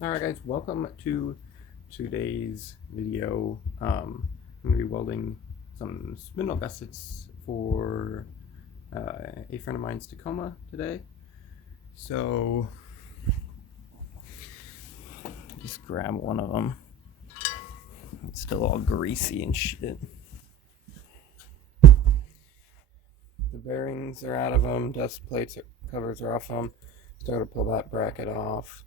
Alright guys, welcome to today's video. I'm going to be welding some spindle gussets for a friend of mine's Tacoma today. So, just grab one of them. It's still all greasy and shit. The bearings are out of them, dust plates covers are off them. Start to pull that bracket off.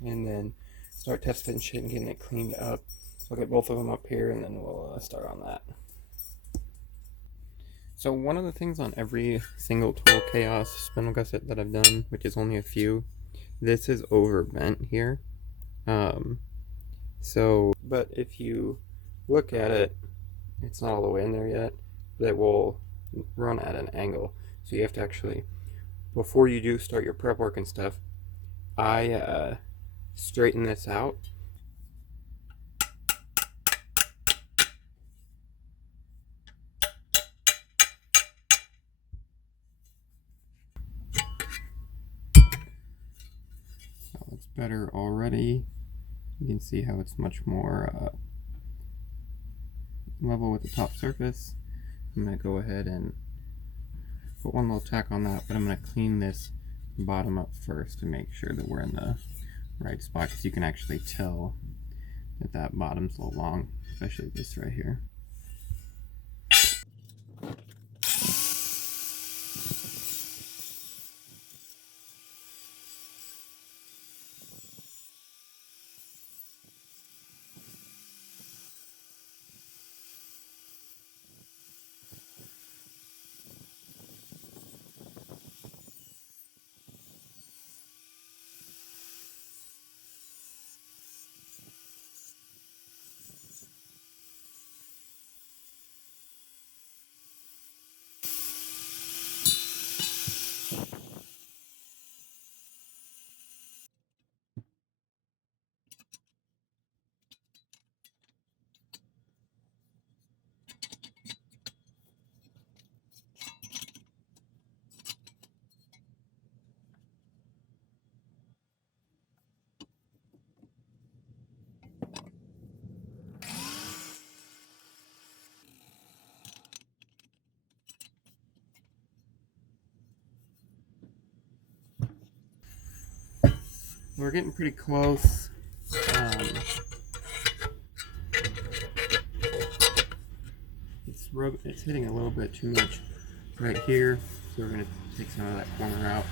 And then start test fitting shit and getting it cleaned up. So I'll get both of them up here and then we'll start on that. So one of the things on every single Tool Chaos spindle gusset that I've done, which is only a few, this is overbent here. But if you look at it, it's not all the way in there yet, but it will run at an angle. So you have to actually, before you do start your prep work and stuff, I straighten this out. That looks better already. You can see how it's much more level with the top surface. I'm going to go ahead and put one little tack on that, but I'm going to clean this bottom up first to make sure that we're in the right spot, because you can actually tell that that bottom's a little long, especially this right here. We're getting pretty close. It's hitting a little bit too much right here, so we're going to take some of that corner out.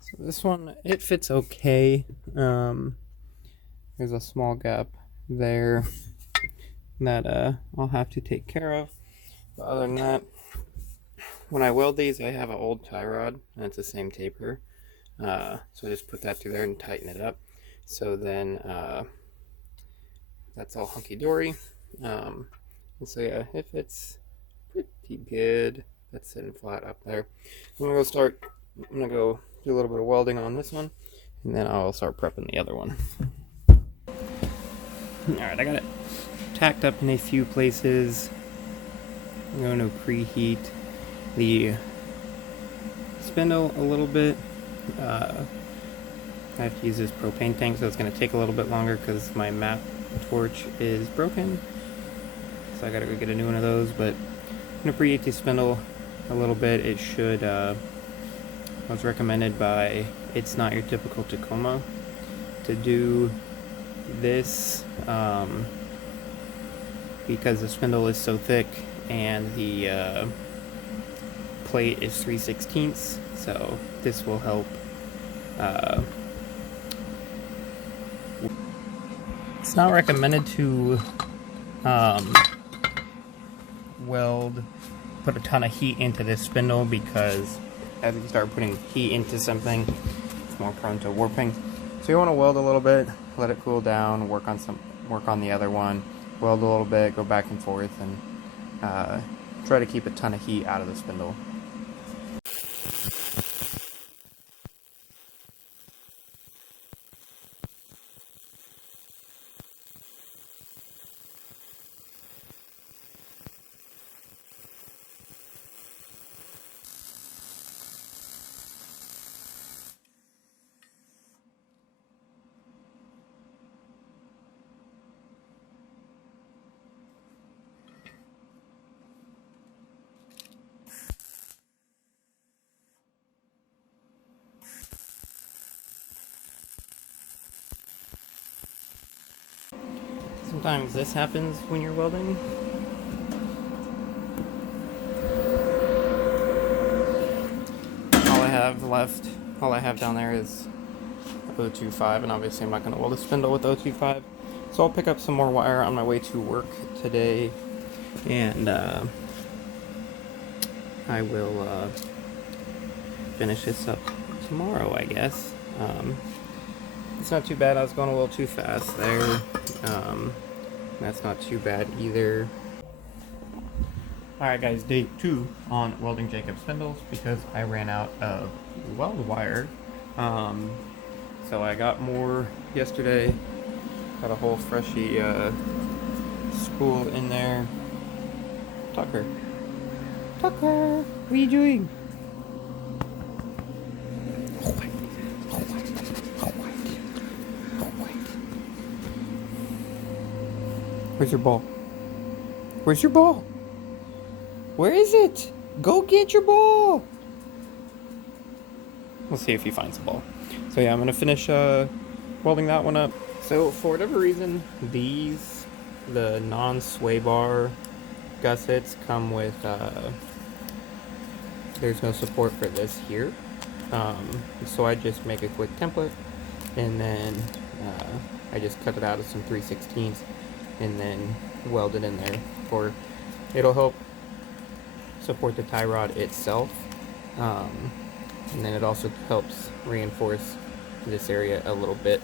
So this one, it fits okay. There's a small gap there that I'll have to take care of. But other than that, when I weld these, I have an old tie rod, and it's the same taper. So I just put that through there and tighten it up. So then that's all hunky-dory. And so yeah, it fits pretty good. That's sitting flat up there. I'm gonna go do a little bit of welding on this one, and then I'll start prepping the other one. Alright, I got it tacked up in a few places. I'm going to preheat the spindle a little bit. I have to use this propane tank, so it's going to take a little bit longer because my map torch is broken. So I gotta go get a new one of those, but I'm going to preheat the spindle a little bit. It should, I was recommended by It's Not Your Typical Tacoma to do this because the spindle is so thick and the plate is 3/16, so this will help. It's not recommended to put a ton of heat into this spindle, because as you start putting heat into something, it's more prone to warping. So you want to weld a little bit, let it cool down, work on the other one, weld a little bit, go back and forth, and try to keep a ton of heat out of the spindle. Sometimes this happens when you're welding. All I have down there is 025, and obviously I'm not going to weld a spindle with 025. So I'll pick up some more wire on my way to work today, and I will finish this up tomorrow, I guess. It's not too bad. I was going a little too fast there. That's not too bad either. Alright guys, day 2 on welding Jacob spindles because I ran out of weld wire. So I got more yesterday. Got a whole freshy spool in there. Tucker, what are you doing? Where's your ball? Where's your ball? Where is it? Go get your ball! We'll see if he finds the ball. So yeah, I'm gonna finish welding that one up. So for whatever reason, these, the non-sway bar gussets come with, there's no support for this here. So I just make a quick template, and then I just cut it out of some 3/16s and then weld it in there. It'll help support the tie rod itself, and then it also helps reinforce this area a little bit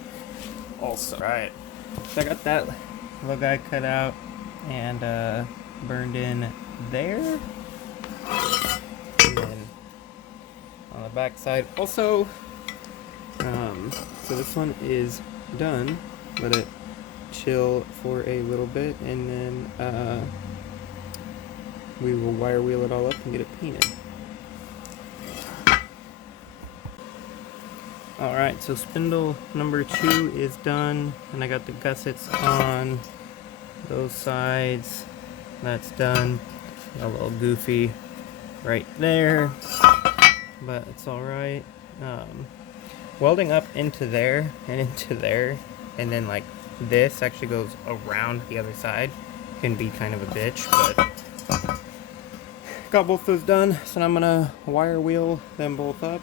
also. Right, so I got that little guy cut out and burned in there, and then on the back side also. So this one is done. Let it chill for a little bit, and then we will wire wheel it all up and get it painted. Alright, so spindle number 2 is done, and I got the gussets on those sides. That's done. Got a little goofy right there, but it's alright. Welding up into there and into there, and then like this actually goes around the other side, can be kind of a bitch, but got both those done, so I'm gonna wire wheel them both up.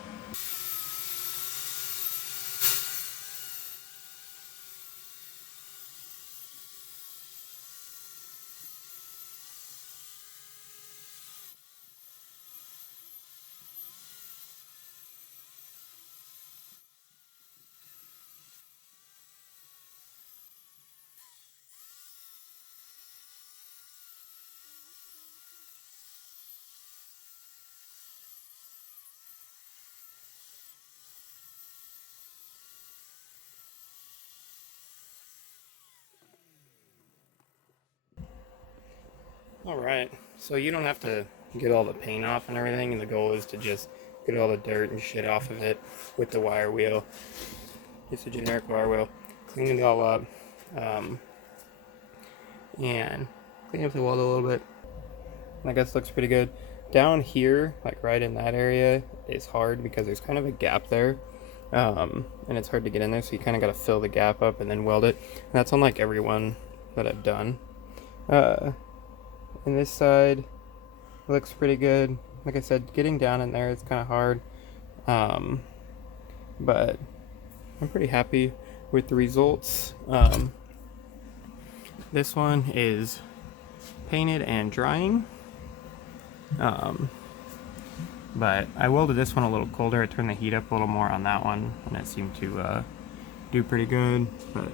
Alright, so you don't have to get all the paint off and everything, and the goal is to just get all the dirt and shit off of it with the wire wheel. Just a generic wire wheel. Clean it all up, and clean up the weld a little bit. I guess looks pretty good. Down here, like right in that area, is hard because there's kind of a gap there, and it's hard to get in there, so you kind of got to fill the gap up and then weld it. And that's on like every one that I've done. And this side looks pretty good. Like I said, getting down in there is kind of hard, but I'm pretty happy with the results. This one is painted and drying, but I welded this one a little colder. I turned the heat up a little more on that one, and it seemed to do pretty good. But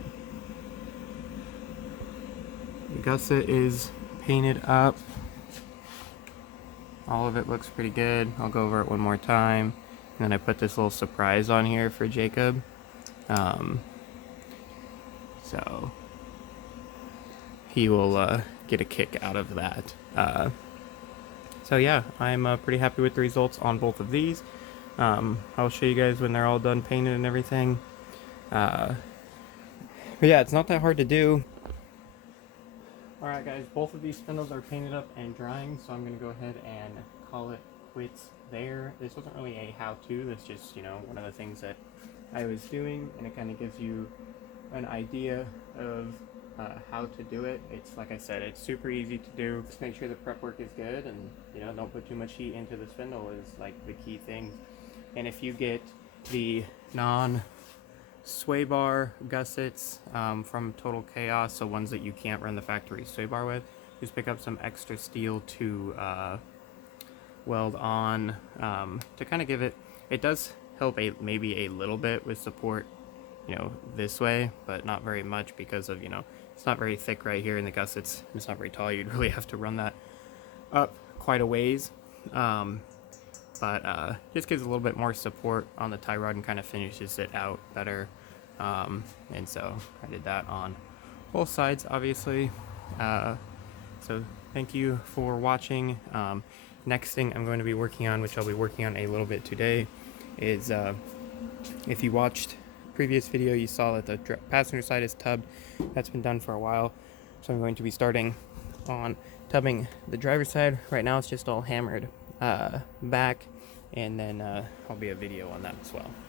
the gusset is painted up. All of it looks pretty good. I'll go over it one more time. And then I put this little surprise on here for Jacob. So he will get a kick out of that. So yeah, I'm pretty happy with the results on both of these. I'll show you guys when they're all done painted and everything. But yeah, it's not that hard to do. Alright guys, both of these spindles are painted up and drying, so I'm going to go ahead and call it quits there. This wasn't really a how-to, that's just, you know, one of the things that I was doing, and it kind of gives you an idea of how to do it. It's like I said, it's super easy to do. Just make sure the prep work is good, and don't put too much heat into the spindle is like the key thing. And if you get the sway bar gussets from Total Chaos, so ones that you can't run the factory sway bar with, just pick up some extra steel to weld on to kind of give it. It does help maybe a little bit with support, this way, but not very much because of it's not very thick right here in the gussets. It's not very tall. You'd really have to run that up quite a ways. But just gives a little bit more support on the tie rod and kind of finishes it out better. And so I did that on both sides, obviously. So thank you for watching. Next thing I'm going to be working on, which I'll be working on a little bit today, is if you watched previous video, you saw that the passenger side is tubbed. That's been done for a while. So I'm going to be starting on tubbing the driver's side. Right now it's just all hammered back, and then I'll be a video on that as well.